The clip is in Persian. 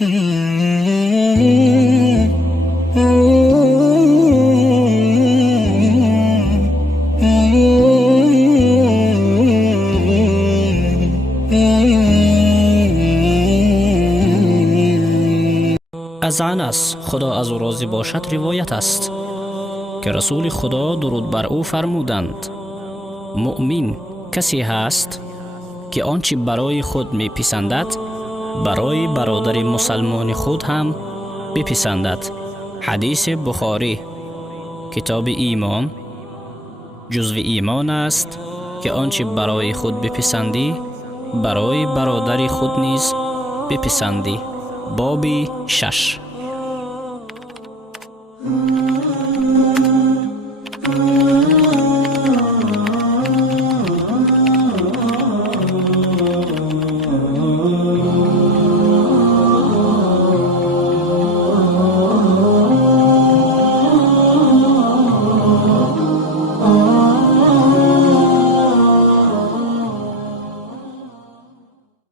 از انس خدا از او راضی باشد روایت است که رسول خدا درود بر او فرمودند: مؤمن کسی هست که آنچه برای خود میپسندد برای برادر مسلمان خود هم بپسندد. حدیث بخاری. کتاب ایمان. جزو ایمان است که آنچه برای خود بپسندی برای برادر خود نیز بپسندی. باب 6.